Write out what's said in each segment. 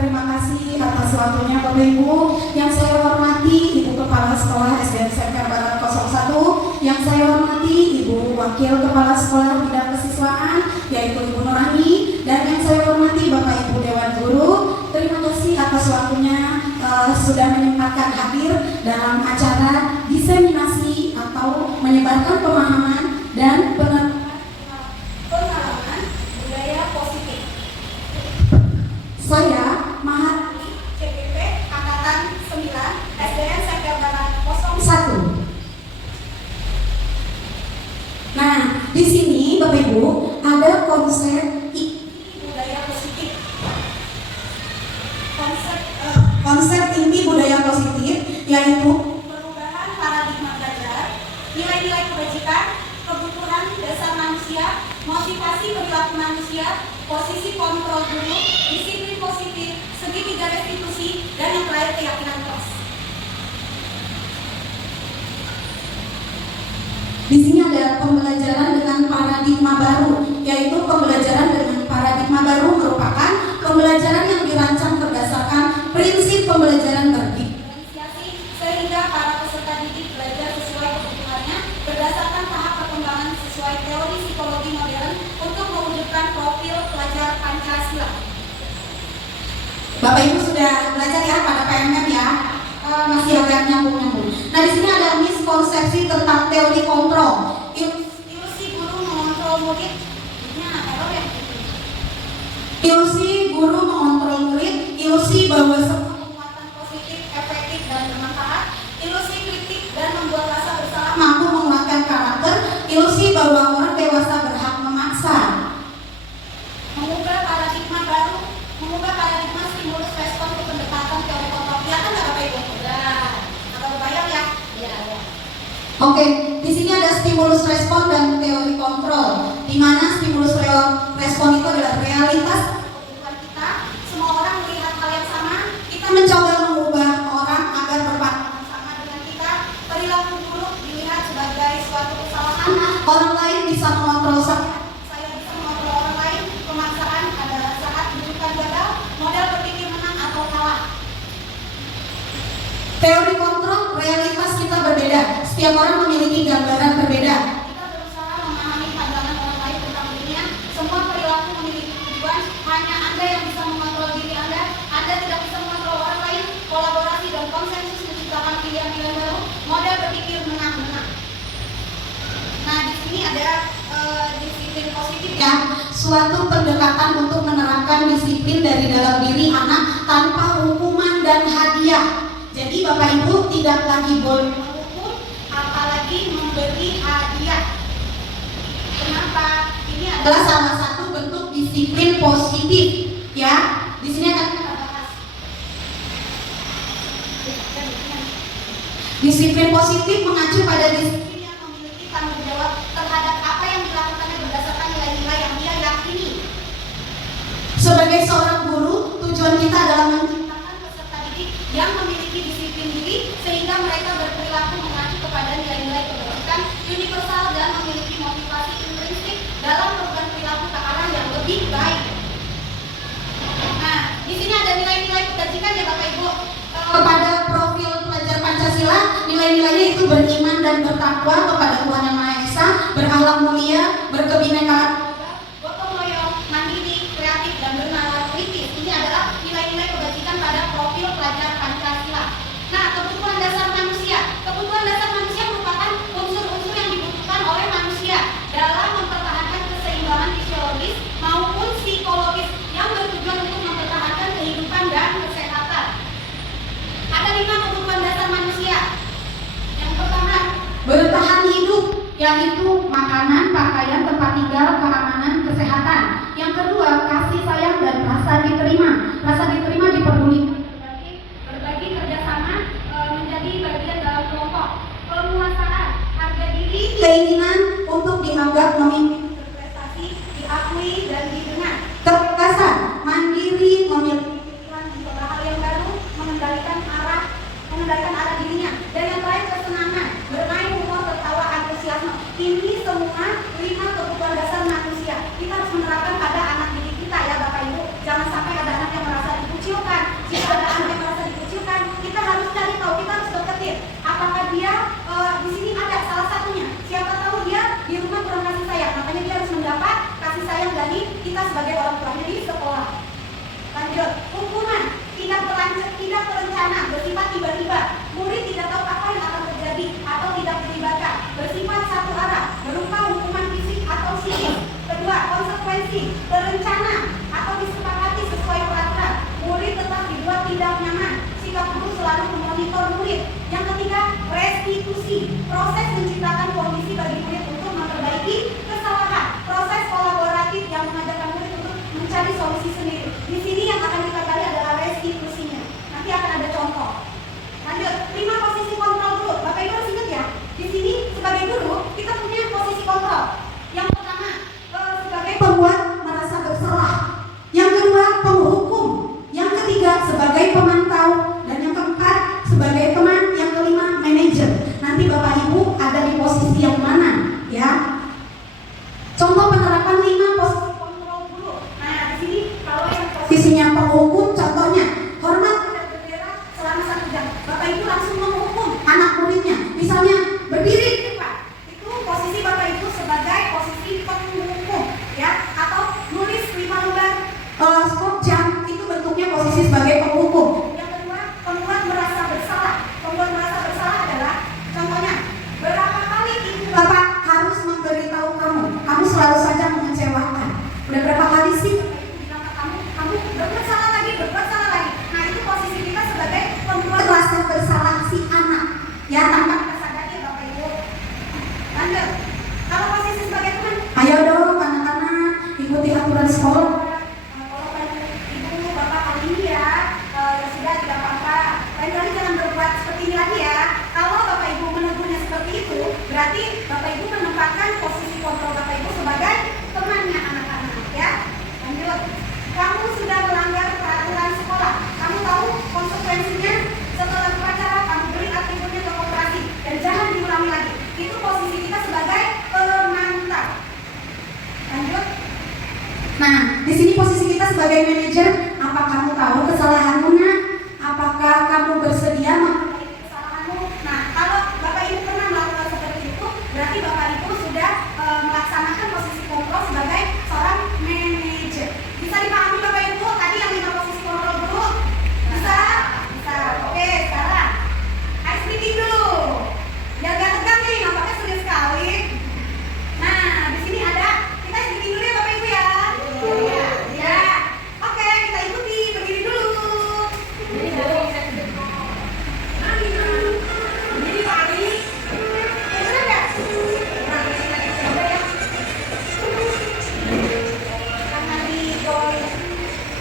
terima kasih atas waktunya Bapak Ibu. Yang saya hormati Ibu Kepala Sekolah SDN Sengkar Barat 01, yang saya hormati Ibu Wakil Kepala Sekolah Bidang Kesiswaan yaitu Ibu Nurani, dan yang saya hormati Bapak Ibu Dewan Guru. Terima kasih atas waktunya sudah menyempatkan hadir dalam acara diseminasi atau menyebarkan pemahaman dan pengalaman budaya positif. Saya Maharani, CPP Angkatan 9, SDN Sengkar Barat 01. Nah, di sini Bapak Ibu ada konsep budaya positif. Konsep inti budaya positif yaitu perubahan paradigma belajar, nilai-nilai kebajikan, kebutuhan dasar manusia, motivasi perilaku manusia, posisi kontrol guru, disiplin positif, segitiga restitusi, dan yang terakhir keyakinan kelas. Di sini ada pembelajaran dengan paradigma baru, yaitu pembelajaran dengan paradigma baru merupakan pembelajaran yang dirancang berdasarkan prinsip pembelajaran berdiferensiasi sehingga para peserta didik belajar sesuai kebutuhannya berdasarkan tahap perkembangan sesuai teori psikologi modern untuk mewujudkan profil pelajar Pancasila. Bapak Ibu sudah belajar ya pada PMM ya, masih agak nyambung-nyambung. Nah, di sini ada miskonsepsi tentang teori kontrol. Ilusi guru mengontrol murid. Ilusi guru mengontrol murid, ilusi bahwa semua penguatan positif, efektif, dan bermanfaat, ilusi kritik dan membuat rasa bersalah mampu menguatkan karakter, ilusi bahwa orang dewasa berhak memaksa. Mengubah paradigma baru, mengubah paradigma stimulus respon ke pendekatan teori kontrol. Kelihatan nggak Bapak Ibu? Udah. Atau kebayang ya? Iya. Oke, di sini ada stimulus respon dan teori kontrol. Di mana stimulus respon itu adalah realitas kehidupan kita. Semua orang melihat hal yang sama. Kita mencoba mengubah orang agar berpandangan sama dengan kita. Perilaku buruk dilihat sebagai suatu kesalahan. Orang lain bisa mengontrol saya bisa mengontrol orang lain. Pemaksaan adalah saat menunjukkan gagal. Modal berpikir menang atau kalah. Teori kontrol, realitas kita berbeda. Setiap orang memiliki gambaran berbeda. Kita berusaha memahami pandangan orang lain tentang dirinya. Semua perilaku memiliki tujuan. Hanya Anda yang bisa mengontrol diri Anda. Anda tidak bisa mengontrol orang lain. Kolaborasi dan konsensus menciptakan pilihan-pilihan baru. Modal berpikir menang-menang. Nah, di sini ada disiplin positif ya. Suatu pendekatan untuk menerapkan disiplin dari dalam diri anak tanpa hukuman dan hadiah. Jadi Bapak Ibu tidak lagi boleh menghukum, apalagi memberi hadiah. Kenapa? Ini adalah salah satu bentuk disiplin positif, ya. Di sini akan kita bahas. Disiplin positif mengacu pada disiplin yang memiliki tanggung jawab terhadap apa yang dilakukannya berdasarkan nilai-nilai yang dia yakini. Sebagai seorang guru, tujuan kita adalah menciptakan peserta didik yang memiliki disiplin diri sehingga mereka berperilaku mengacu kepada nilai-nilai kebajikan universal dan memiliki motivasi intrinsik dalam perubahan perilaku ke arah yang lebih baik. Nah, di sini ada nilai-nilai kebajikan ya Bapak Ibu. Kepada profil pelajar Pancasila, nilai-nilainya itu beriman dan bertakwa kepada Tuhan Yang Maha Esa, berakhlak mulia, berkebinekaan, gotong royong, mandiri, kreatif, dan bernalar kritis. Ini adalah nilai-nilai kebajikan pada profil pelajar Pancasila. Nah, kebutuhan dasar manusia. Kebutuhan dasar manusia merupakan unsur-unsur yang dibutuhkan oleh manusia dalam mempertahankan keseimbangan fisiologis maupun psikologis yang bertujuan untuk mempertahankan kehidupan dan kesehatan. Ada 5 kebutuhan dasar manusia. Yang pertama, bertahan hidup, yaitu makanan, pakaian, tempat tinggal, keamanan, kesehatan. Yang kedua, kasih sayang dan rasa diterima. Rasa diterima diperdulikan, kedua, murid tidak tahu apa yang akan terjadi atau tidak dilibatkan, bersifat satu arah, berupa hukuman fisik atau psikis. Kedua, konsekuensi, terencana atau disepakati sesuai peraturan. Murid tetap dibuat tidak nyaman. Sikap guru selalu memonitor murid. Yang ketiga, restitusi, proses menciptakan kondisi bagi murid untuk memperbaiki kesalahan. Proses kolaboratif yang mengajarkan murid untuk mencari solusi sendiri. Di sini yang akan kita gali adalah restitusinya. Nanti akan ada contoh. Lanjut, 5 posisi kontrol dulu. Bapak Ibu harus ingat ya. Di sini sebagai guru kita punya posisi kontrol. Yang pertama, sebagai pembuat merasa bersalah. Yang kedua, penghukum. Yang ketiga, sebagai pemantau. Dan yang keempat, sebagai teman. Yang kelima, manajer. Nanti Bapak Ibu ada di posisi yang mana, ya? Contoh penerapan 5 posisi kontrol dulu. Nah, di sini kalau yang posisinya penghukum, contohnya hormat terhadap bendera selama 1 jam. Bapak Ibu langsung menghukum anak muridnya. Misalnya berdiri di depan. Itu posisi Bapak Ibu sebagai posisi penghukum, ya? Atau nulis 5 lembar stop jam, itu bentuknya posisi sebagai penghukum. Yang kedua, pembuat merasa bersalah. Pembuat merasa bersalah adalah contohnya, berapa kali ibu bapak harus memberitahu kamu, kamu selalu saja mengecewakan. Udah berapa kali sih ibu bilang ke kamu berbuat salah lagi, berbuat salah lagi. Nah, itu posisi kita sebagai pembuat rasa bersalah si anak, ya, tanpa kita sadari ya Bapak Ibu. Lanjut, kalau posisi sebagai teman, ayo dong anak-anak ikuti aturan sekolah. Ibu bapak kali ini ya sudah tidak apa-apa, lain kali jangan berbuat seperti ini lagi ya. Kalau Bapak Ibu menegurnya seperti itu, berarti Bapak Ibu menempatkan posisi kontrol Bapak Ibu sebagai temannya anak-anak, ya. Lanjut, kamu sudah melanggar peraturan sekolah, kamu tahu konsekuensinya. Setelah upacara kamu beri atributnya ke koperasi dan jangan diulangi lagi. Itu posisi kita sebagai pemantau. Lanjut. Nah, di sini posisi kita sebagai manajer. Apa kamu tahu kesalahanmu, Nak? Apakah kamu bersedia memperbaiki kesalahanmu? Nah, kalau Bapak Ibu pernah melakukan seperti itu, berarti Bapak Ibu sudah melaksanakan posisi kontrol sebagai seorang manajer. Bisa dipahami Bapak Ibu tadi yang 5 posisi kontrol dulu? Bisa? Bisa. Oke, sekarang ice breaking dulu. Biar gak tegang nih, nampaknya sulit sekali. Nah, di sini ada, kita ice breaking dulu ya Bapak Ibu ya. Iya. Ya. Oke, kita ikuti, berdiri dulu. Berdiri pagi. Bener nggak? Nah, coba ya. Tangan digoyang,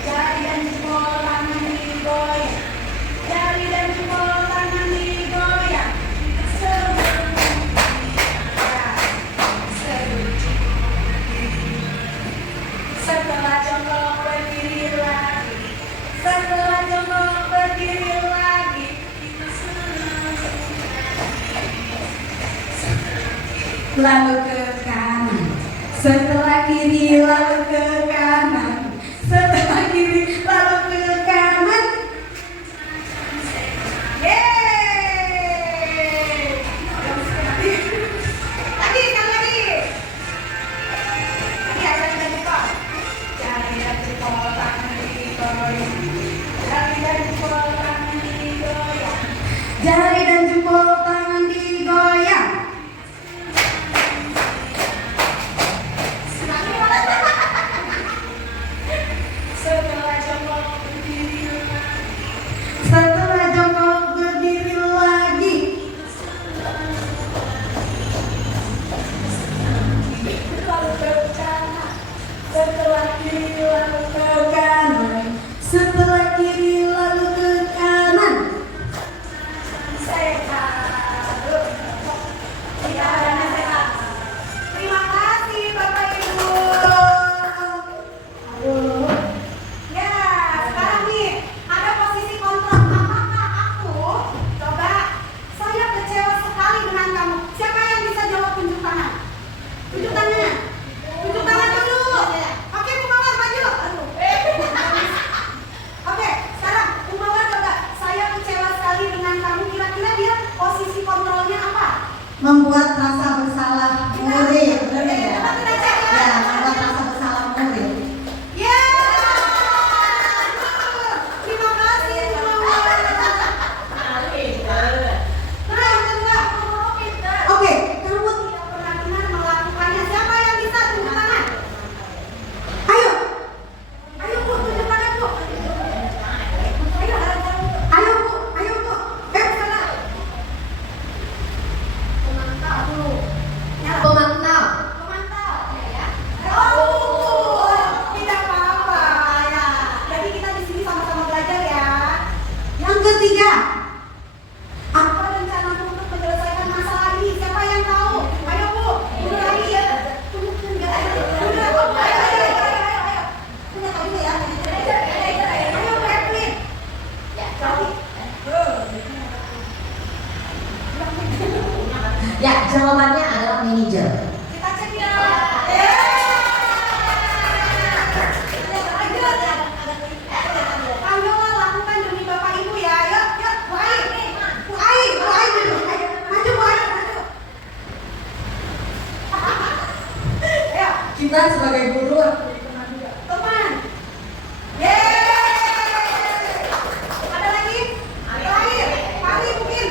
jari dan jempol tangan digoyang, jari dan jempol tangan digoyang. Setelah jongkok berdiri lagi, setelah jongkok berdiri lagi. Lalu ke kanan, setelah kiri lalu ke kanan, setelah kiri lalu ke kanan. Yeay! Lagi, sekali lagi. Lagi ada yang jempol. Jari dan jempol tangan digoyang, jari dan jempol tangan digoyang, jari dan jempol tangan digoyang. Setelah jongkok berdiri lagi, setelah jongkok berdiri lagi. Lalu ke kanan, setelah kiri lalu ke kanan, setelah kiri lalu ke kanan. Sehat, tidak ada sehat. Terima kasih Bapak Ibu. Aduh. Ya, sekarang nih Ya, jawabannya adalah manajer. Kita cek ya. Ayo lakukan demi Bapak Ibu ya. Yuk, yuk, Bu Ai. Bu Ai dulu. Ayo, maju Bu Ai, maju. Ayo, Kita sebagai guru teman. Yeay. Ada lagi? Terakhir, Pali mungkin.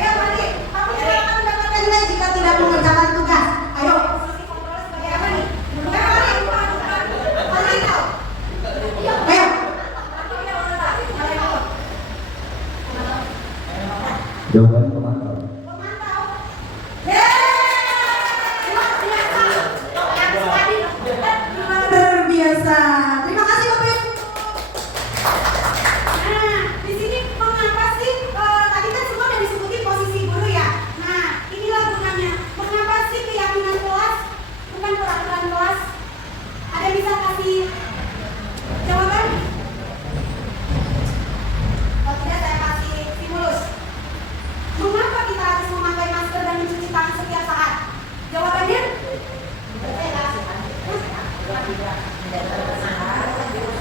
Ayo Pali, kamu juga akan mendapatkan nilai jika tidak mengerjakan tugas. Ayo. Posisi kontrol sebagai apa nih? Ayo Pali. Pali kau. Ayo. Jawaban pemantau. Pemantau. Yeay. Luar biasa. Luar biasa. Terima kasih Bapak Ibu. Nah, di sini mengapa sih tadi kan semua udah disebutin posisi guru ya. Nah, inilah gunanya. Mengapa sih keyakinan kelas bukan peraturan kelas? Ada yang bisa kasih jawaban? Kalau tidak saya kasih stimulus. Mengapa kita harus memakai masker dan mencuci tangan setiap saat? Jawabannya?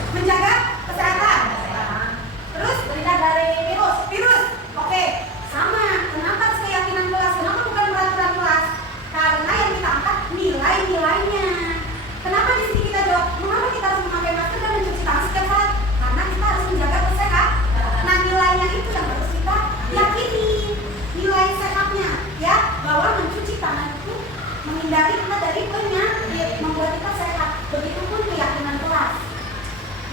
Menjaga kesehatan. Terus terhindar dari virus. Oke, sama. Kenapa keyakinan kelas? Kenapa bukan peraturan kelas? Karena yang kita angkat nilai-nilainya. Kenapa di sini kita jawab? Mengapa kita harus memakai masker dan mencuci tangan setiap saat? Karena kita harus menjaga kesehatan. Nah, nilainya itu yang harus kita yakini. Nilai sehatnya, ya, bahwa mencuci tangan itu menghindari kita dari penyakit, membuat kita sehat. Begitupun keyakinan kelas.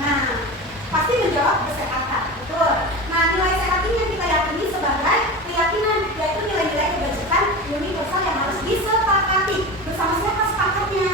Nah, pasti menjawab kesehatan, betul. Nah, nilai sehat ini yang kita yakini sebagai keyakinan, yaitu nilai-nilai kebajikan universal yang harus disepakati. Bersama siapa sepakatnya?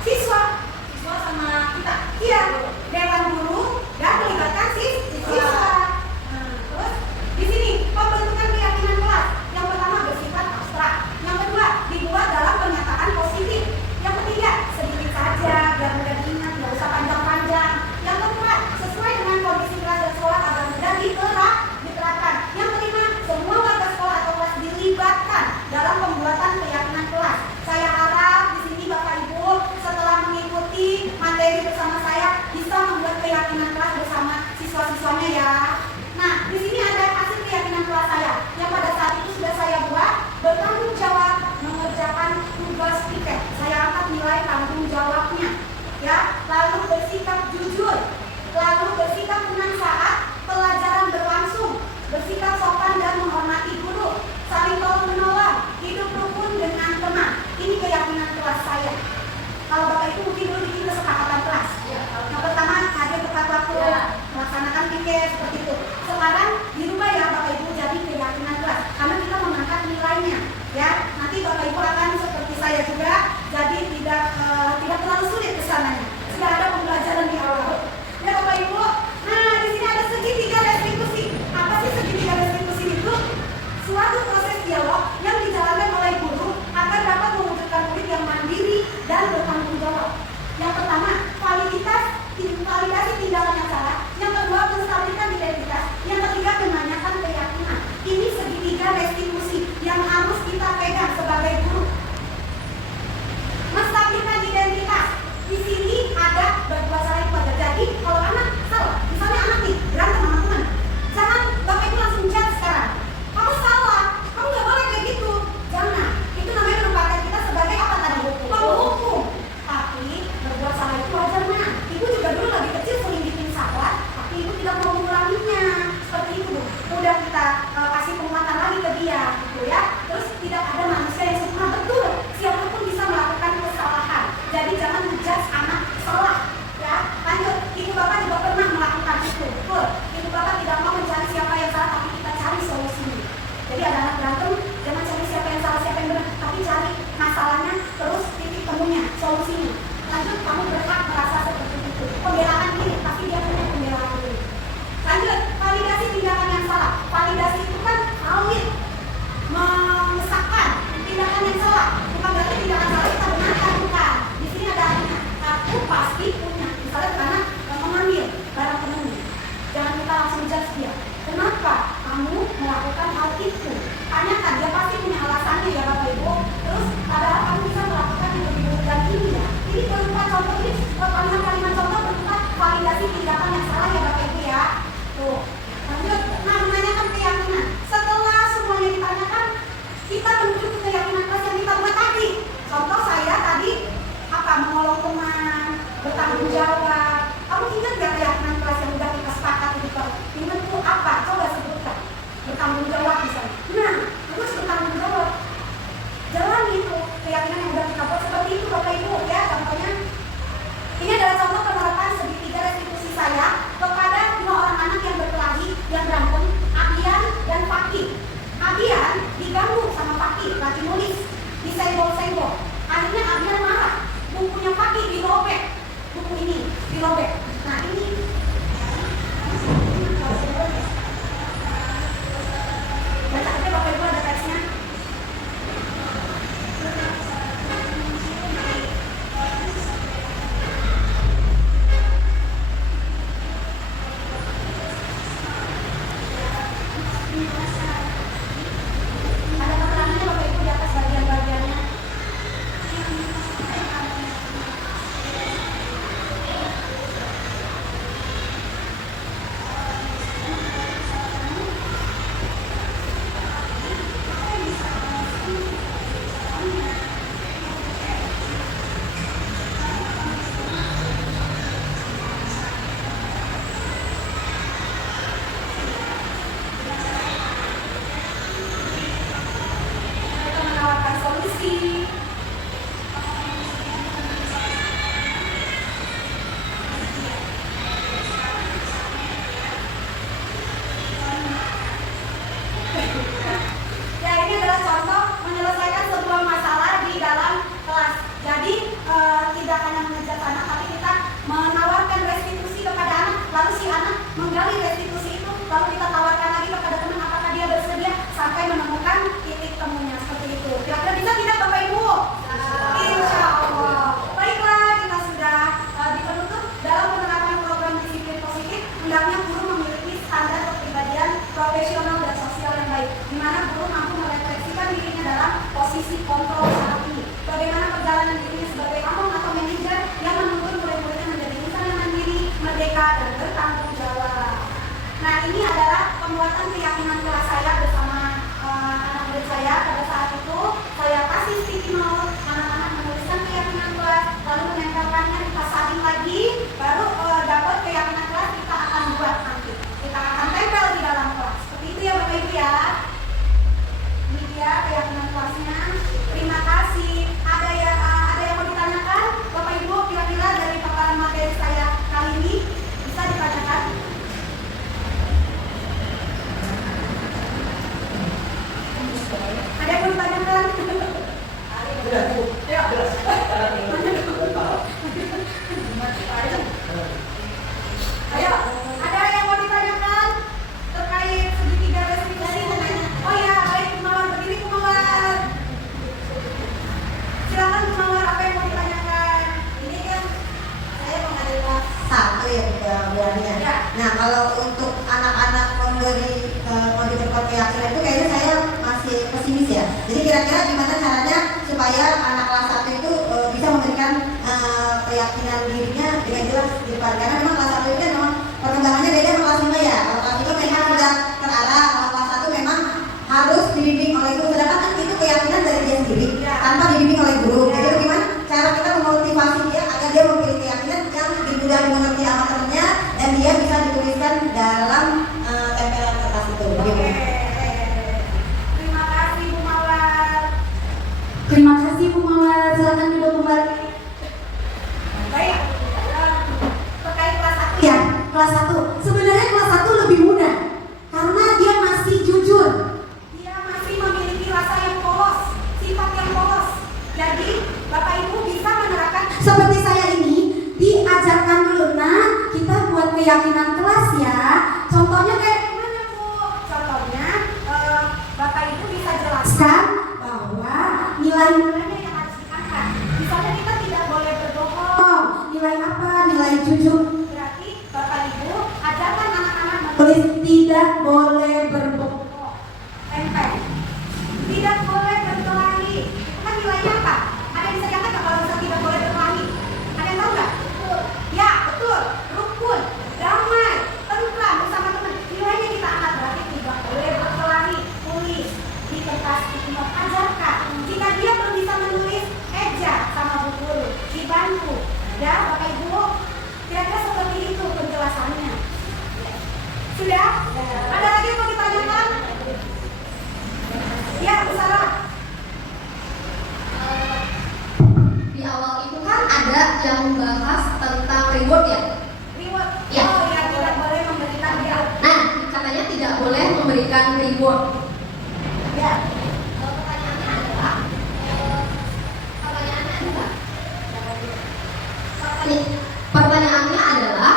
Siswa sama kita. Iya, dewan guru dan melibatkan siswa. Nah, terus di sini pembentukan keyakinan kelas. Yang pertama bersifat abstrak. Yang kedua dibuat dalam pernyataan positif. Yang ketiga sedikit saja biar mudah diingat, nggak usah panjang-panjang. Yang keempat sesuai dengan kondisi kelas dan sekolah agar mudah diterapkan. Yang kelima semua warga sekolah atau kelas dilibatkan dalam pembuatan keyakinan kelas. Saya harap di sini Bapak Ibu setelah mengikuti materi bersama saya bisa membuat keyakinan kelas bersama siswa-siswanya ya. Nah, di sini ada hasil keyakinan kelas saya yang pada saat itu sudah saya buat. Bertanggung jawab mengerjakan tugas tiket. Saya angkat nilai tanggung jawabnya, ya. Lalu bersikap jujur, lalu bersikap tenang saat pelajaran berlangsung, bersikap sopan dan menghormati guru, saling tolong menolong, hidup rukun dengan tenang. Ini keyakinan kelas saya. Kalau Bapak Ibu mungkin dulu bikin kesepakatan kelas. Yang pertama hadir tepat waktu, melaksanakan tiket seperti itu. Sekarang dirubah ya Bapak Ibu jadi keyakinan kelas, karena kita mengangkat nilainya. Ya, nanti Bapak Ibu akan seperti saya juga, jadi tidak terlalu sulit kesananya. Sudah ada pembelajaran di awal. Ya Bapak Ibu. Nah, di sini ada segitiga restitusi. Apa sih segitiga restitusi itu? Suatu proses dialog yang dijalankan oleh guru agar dapat mewujudkan murid yang mandiri dan bertanggung jawab. Yang pertama, validasi tindakan yang salah. Yang kedua, menstabilkan identitas. Yang ketiga, menanyakan keyakinan. Ini segitiga restitusi yang harus kita pegang sebagai guru. Menstabilkan identitas. Di sini ada berbuat salah itu ada. Jadi kalau anak salah, misalnya anak nih berantem sama teman, jangan Bapak Ibu langsung judge sekarang. Kamu salah, kamu nggak boleh kayak gitu. Jangan. Itu namanya menempatkan kita sebagai apa tadi? Penghukum. Tapi berbuat salah itu wajar mana? Ibu juga dulu lagi kecil sering bikin salah. Tuh, lanjut. Nah, menanyakan keyakinan. Setelah semuanya ditanyakan, kita menuju ke keyakinan kelas yang kita buat tadi. Contoh saya tadi apa? Menolong teman, bertanggung jawab. Kamu ingat gak keyakinan kelas yang udah kita sepakati itu? Ingat tuh apa? Coba sebutkan. Bertanggung jawab misalnya. Nah, terus bertanggung jawab. Jalani itu keyakinan yang udah kita buat seperti itu Bapak Ibu ya. Contohnya ini adalah contoh penerapan segitiga restitusi saya kepada 2 orang anak yang berkelahi, yang berantem, Abian dan Fakih. Abian diganggu sama Fakih, lagi nulis, disenggol-senggol. Akhirnya Abian marah, bukunya Fakih dilobek, buku ini dilobek. Nah ini baca aja Bapak Ibu, ada teksnya. Ada keterangannya Bapak Ibu di atas bagian-bagiannya. Mereka menawarkan solusi. Ya, ini adalah contoh menyelesaikan sebuah masalah di dalam kelas. Jadi tidak hanya mengejar anak, tapi kita menawarkan restitusi kepada anak, lalu si anak menggali restitusi itu, lalu kita tawarkan lagi kepada teman apakah dia bersedia sampai menemukan titik temunya seperti itu. Kira-kira bisa tidak Bapak Ibu? Insya Allah. Baiklah, kita sudah di penutup dalam penerapan program disiplin positif. Hendaknya guru memiliki standar kepribadian profesional dan sosial yang baik, di mana guru mampu merefleksikan dirinya dalam posisi kontrol saat ini. Bagaimana perjalanan dirinya sebagai among atau manajer yang menuntun murid-muridnya menjadi insan yang mandiri, merdeka, dan bertanggung jawab. Nah, ini adalah pembuatan keyakinan kelas saya bersama anak murid saya. Pada saat itu saya kasih sticky note, anak-anak menuliskan keyakinan kelas, lalu menempelkannya, kita salin lagi, baru dapat keyakinan kelas kita akan buat nanti. Kita akan tempel di dalam kelas. Seperti itu ya Bapak Ibu ya. Ini dia keyakinan kelasnya. Terima kasih. Ada yang mau ditanyakan Bapak Ibu kira-kira dari paparan materi saya kali ini? Bisa ditanyakan? Ada yang mau ditanyakan? Ayo, ada yang mau ditanyakan terkait segitiga restitusi? Oh ya, baik Kumawar, berdiri Kumawar. Silakan Kumawar, apa yang mau ditanyakan? Ini kan saya mengambil kelas 1 ya berarti ya. Nah kalau untuk anak-anak memberi keyakinan itu kayaknya saya masih pesimis ya. Jadi kira-kira gimana caranya supaya anak kelas 1 itu bisa memberikan keyakinan dirinya dengan jelas di depan, karena memang kelas 1 itu kan memang perkembangannya beda sama kelas 5 ya. Kalau kelas 5 memang sudah terarah, kalau kelas 1 memang harus dibimbing oleh guru, sedangkan kan itu keyakinan dari dia sendiri tanpa dibimbing oleh guru. Jadi bagaimana cara kita memotivasi dia agar dia memiliki keyakinan yang mudah dimengerti sama temannya dan dia bisa dituliskan dalam tempelan kertas itu. Bagaimana? Terima kasih Bu Mawar. Terima kasih Bu Mawar, silakan duduk kembali. Baik, terkait kelas 1 Ya, kelas 1. Sebenarnya kelas 1 lebih mudah karena dia masih jujur. dia masih memiliki rasa yang polos, sifat yang polos. Jadi Bapak Ibu bisa menerapkan Seperti saya ini diajarkan dulu, nah kita buat keyakinan kelas ya. Contohnya kayak gimana Bu? Contohnya Bapak Ibu bisa jelaskan sekarang bahwa nilai nilainya yang harus diangkat. Misalnya kita tidak boleh berbohong. nilai apa? Nilai jujur. Berarti Bapak Ibu ajarkan anak-anak Tulis tidak boleh berbohong. tempel. Tidak boleh berkelahi. Itu kan nilainya apa? Ada yang bisa diangkat nggak kalau misalnya tidak boleh berkelahi? Ada yang tahu nggak? Ya, betul. Rukun, damai, tentram bersama teman. memberikan reward? Ya, pertanyaannya adalah pertanyaannya adalah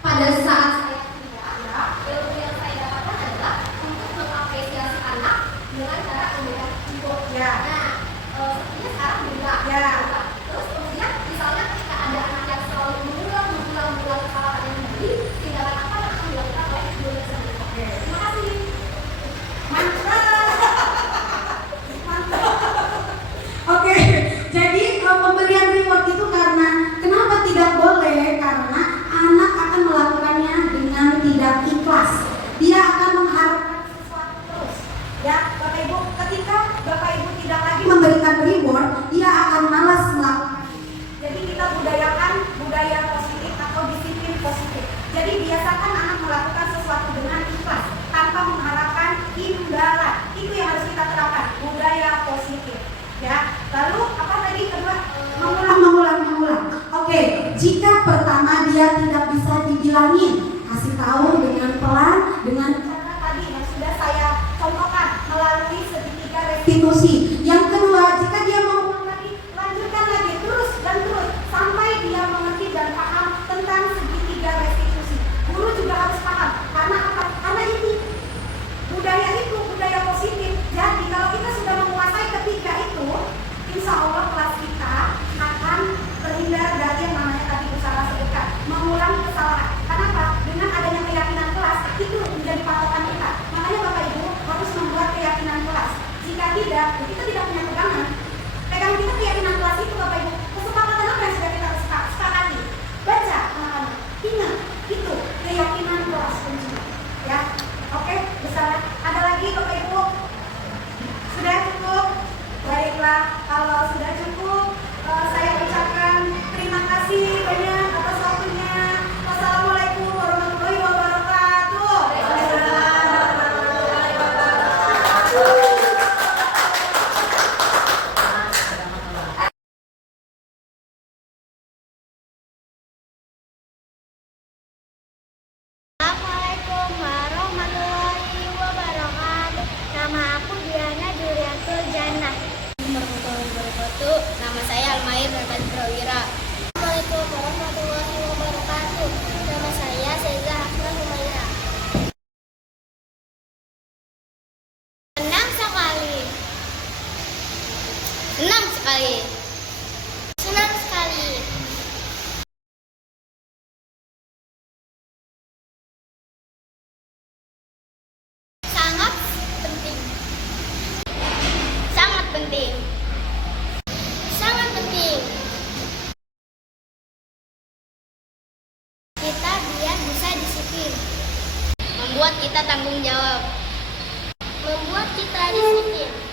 pada saat saya kuliah, ilmu yang saya dapatkan adalah untuk mengapresiasi anak dengan cara memberikan reward. Ya. Nah, sepertinya sekarang beda. Ya. Terus kemudian misalnya ketika ada anak yang selalu mengulang kesalahan yang tadi, tindakan apa yang akan dilakukan oleh guru tersebut? Terima kasih. Oke, jadi pemberian reward itu karena kenapa tidak boleh? Karena anak akan melakukannya dengan tidak ikhlas. Dia akan mengharapkan sesuatu terus. Ya, Bapak Ibu, ketika Bapak Ibu tidak lagi memberikan reward, dia akan malas melakukan. Jadi kita budayakan budaya positif atau disiplin positif. Jadi biasakan anak melakukan sesuatu dengan ikhlas tanpa mengharapkan imbalan. Itu yang harus kita terapkan, budaya positif. Ya, lalu apa tadi kedua? Mengulang. Oke, jika pertama dia tidak bisa dibilangin, kasih tahu dengan pelan, dengan cara tadi yang sudah saya contohkan melalui segitiga restitusi. Yang kedua, jika dia mengulang lagi, lanjutkan lagi terus dan terus sampai dia mengerti dan paham tentang segitiga restitusi. Guru juga harus paham karena apa? Karena ini budaya positif. Jadi kalau kita sudah menguasai ketiga itu, insya Allah kelas kita akan terhindar dari yang namanya tadi usaha sedekah, mengulangi kesalahan. Kenapa? Dengan adanya keyakinan kelas itu menjadi patokan kita. Makanya Bapak Ibu harus membuat keyakinan kelas. Jika tidak, kita tidak punya pegangan. Pegang kita keyakinan kelas itu Bapak Ibu. Kesepakatan apa yang sudah kita sepakati? Baca anak-anak. Ingat itu keyakinan kelas kuncinya. Ya, oke, besar. Ada lagi Bapak Ibu? Sudah cukup? Baiklah, kalau sudah cukup, saya ucapkan terima kasih banyak atas waktunya. Wassalamualaikum warahmatullahi wabarakatuh. Assalamualaikum warahmatullahi wabarakatuh. Nama aku Diana Duriantul Jannah. Warahmatullahi wabarakatuh. Nama saya Almair Rahmat Prawira. Assalamualaikum warahmatullahi wabarakatuh. Nama saya Seza Hasna Humaira. Senang sekali. Senang sekali. Senang sekali. Sangat penting. Sangat penting. Sangat penting. Kita biar bisa disiplin. Membuat kita tanggung jawab. Membuat kita disiplin.